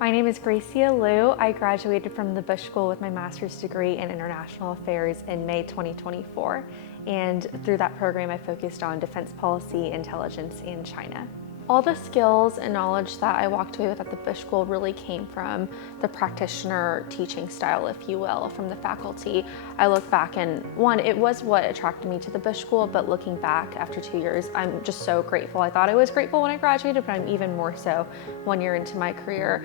My name is Gracia Luo. I graduated from the Bush School with my master's degree in international affairs in May 2024. And through that program, I focused on defense policy, intelligence, and China. All the skills and knowledge that I walked away with at the Bush School really came from the practitioner teaching style, if you will, from the faculty. I look back and it was what attracted me to the Bush School, but looking back after 2 years, I'm just so grateful. I thought I was grateful when I graduated, but I'm even more so 1 year into my career.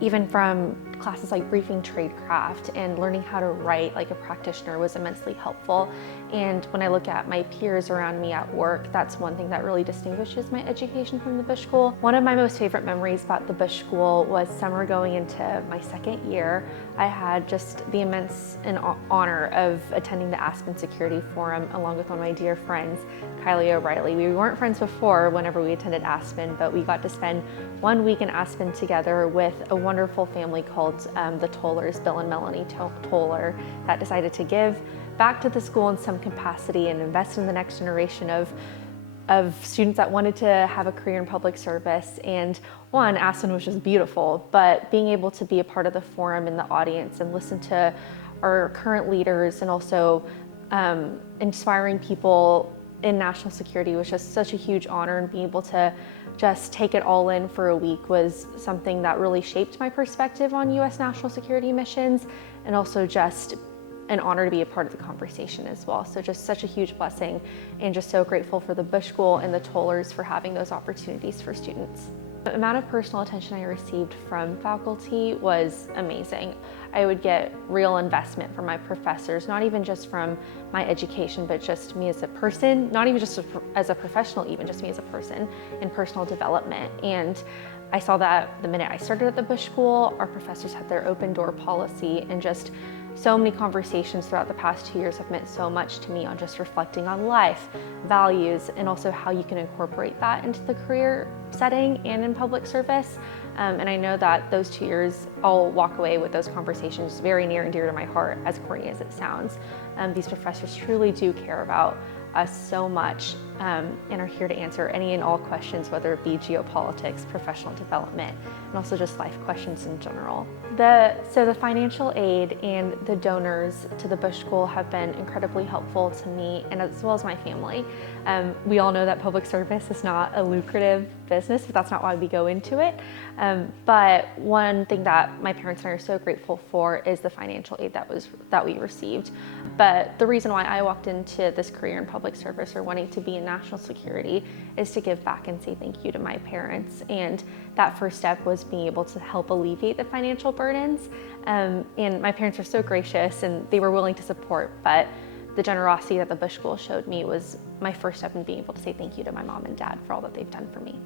Even from classes like briefing tradecraft and learning how to write like a practitioner was immensely helpful. And when I look at my peers around me at work, that's one thing that really distinguishes my education from the Bush School. One of my most favorite memories about the Bush School was summer going into my second year. I had just the immense honor of attending the Aspen Security Forum along with one of my dear friends, Kylie O'Reilly. We weren't friends before whenever we attended Aspen, but we got to spend 1 week in Aspen together with a wonderful family called the Tollers, Bill and Melanie Toller, that decided to give back to the school in some capacity and invest in the next generation of students that wanted to have a career in public service. And Aspen was just beautiful, but being able to be a part of the forum in the audience and listen to our current leaders and also inspiring people in national security was just such a huge honor, and being able to just take it all in for a week was something that really shaped my perspective on U.S. national security missions, and also just an honor to be a part of the conversation as well. So just such a huge blessing, and just so grateful for the Bush School and the Tollers for having those opportunities for students. The amount of personal attention I received from faculty was amazing. I would get real investment from my professors, not even just from my education, but just me as a person, not even just as a professional, even just me as a person in personal development. And I saw that the minute I started at the Bush School. Our professors had their open door policy, and just so many conversations throughout the past 2 years have meant so much to me on just reflecting on life, values, and also how you can incorporate that into the career setting and in public service. And I know that those 2 years, I'll walk away with those conversations very near and dear to my heart, as corny as it sounds. These professors truly do care about us so much, and are here to answer any and all questions, whether it be geopolitics, professional development, and also just life questions in general. So the financial aid and the donors to the Bush School have been incredibly helpful to me, and as well as my family. We all know that public service is not a lucrative business, but that's not why we go into it. But one thing that my parents and I are so grateful for is the financial aid that we received. But the reason why I walked into this career in public service, or wanting to be in national security, is to give back and say thank you to my parents. And that first step was being able to help alleviate the financial burdens. And my parents were so gracious, and they were willing to support, but the generosity that the Bush School showed me was my first step in being able to say thank you to my mom and dad for all that they've done for me.